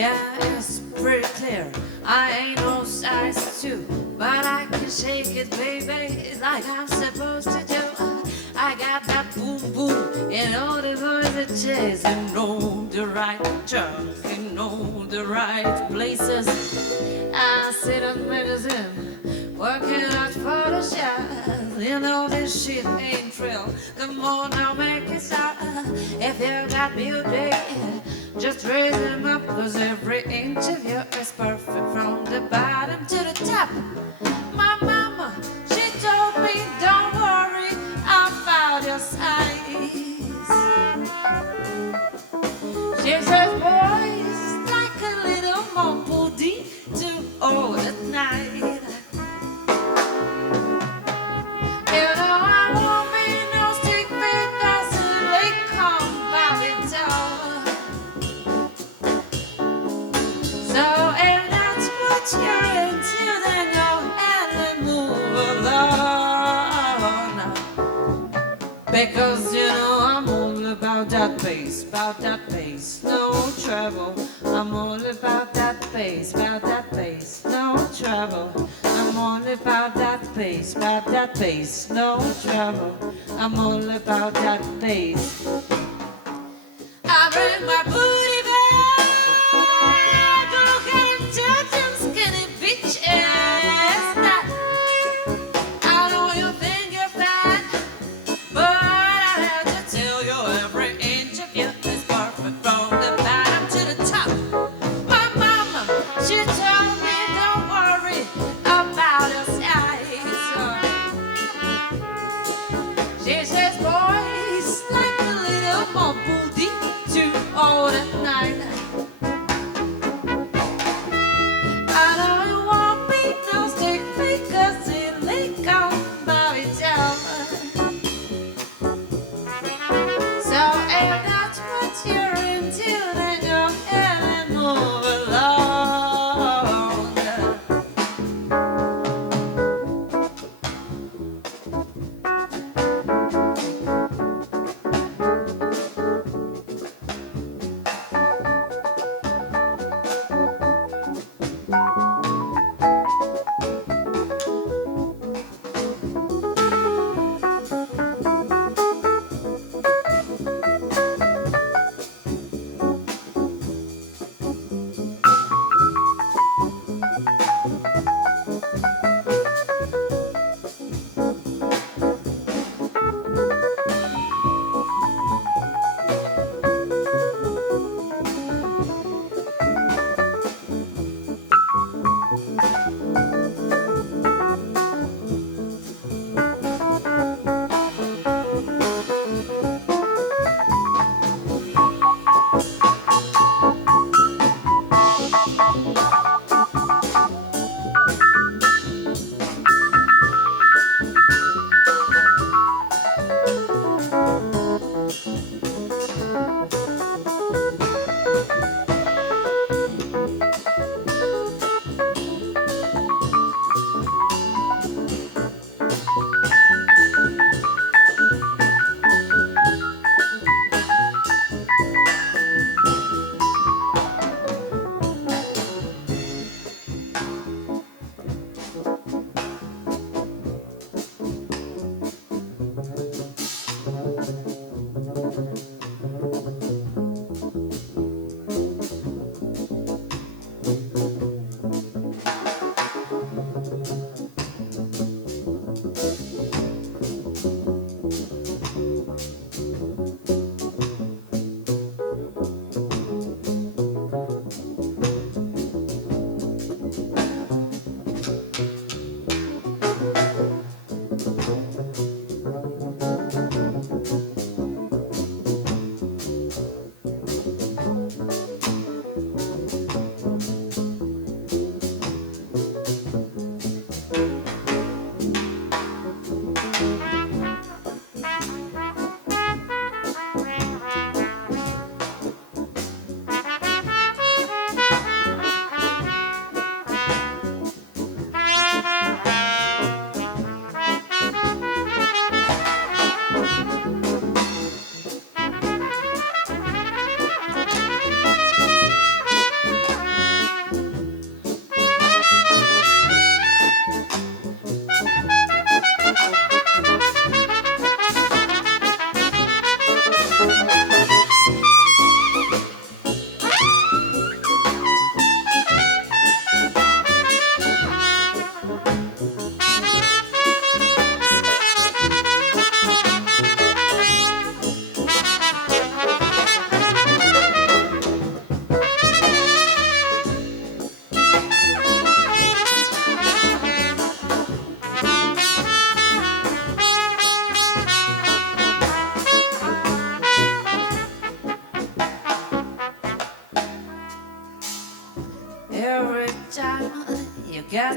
Yeah, it's pretty clear. I ain't no size 2, but I can shake it, baby, like I'm supposed to do. I got that boom boom and all the boys that chase and know the right chunk and know the right places. I sit on medicine, working out for the shots. You know this shit ain't real. Come on now, make it stop. If you got beauty, just raise them up, cause every inch of you is perfect from the bottom to the top. My mama, she told me don't worry about your size. She says, boys, like a little more booty to all at night. You know I won't be no stick because they come by me tall. So if that's what you're into, then go ahead and move along. Because you know I'm all about that bass, no trouble. I'm all about that bass, no trouble. I'm all about that bass, no trouble. I'm all about that bass. I bring my booty back, look at them skinny bitches. I know you think you're fat, but I have to tell you every inch of you is perfect from the bottom to the top. My mama, she told me don't worry about your size. She says, boys, like a little more booty to all the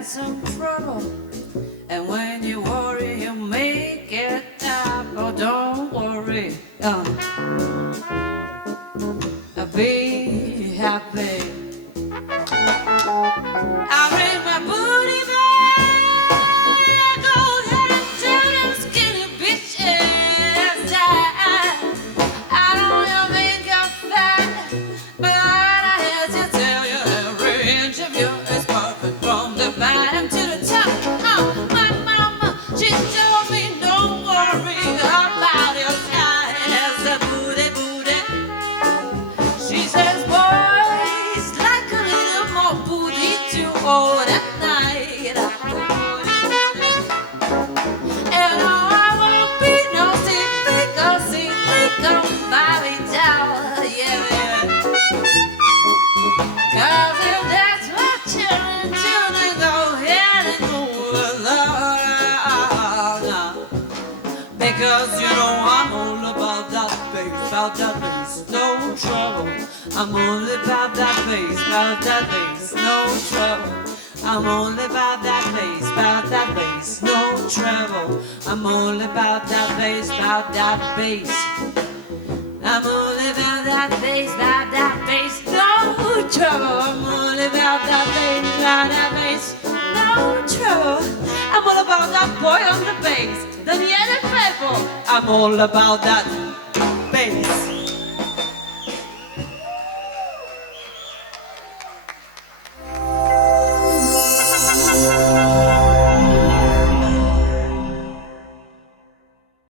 had some trouble. And when you worry, you make it up. Oh, don't worry. Be happy. I bring my booty back. Go ahead and tell them skinny bitches. I know you think you're fat, but I had to tell you every inch of you is perfect from the bottom to the top. Oh, my mama, she told me don't worry about your size. The booty, booty. She says, boys, like a little more booty to hold at night. And oh, I won't be no see, Bobby doll, yeah, yeah. 'Cause if that's what you're into, then go ahead and move along. Because you know I'm all about that bass, no trouble. I'm only about that bass, no trouble. I'm only about that bass, no trouble. I'm only about that bass, I'm only about that bass, no trouble. I'm only about that bass, no trouble. I'm all about that boy on the bass, Danielle Febbo. I'm all about that bass.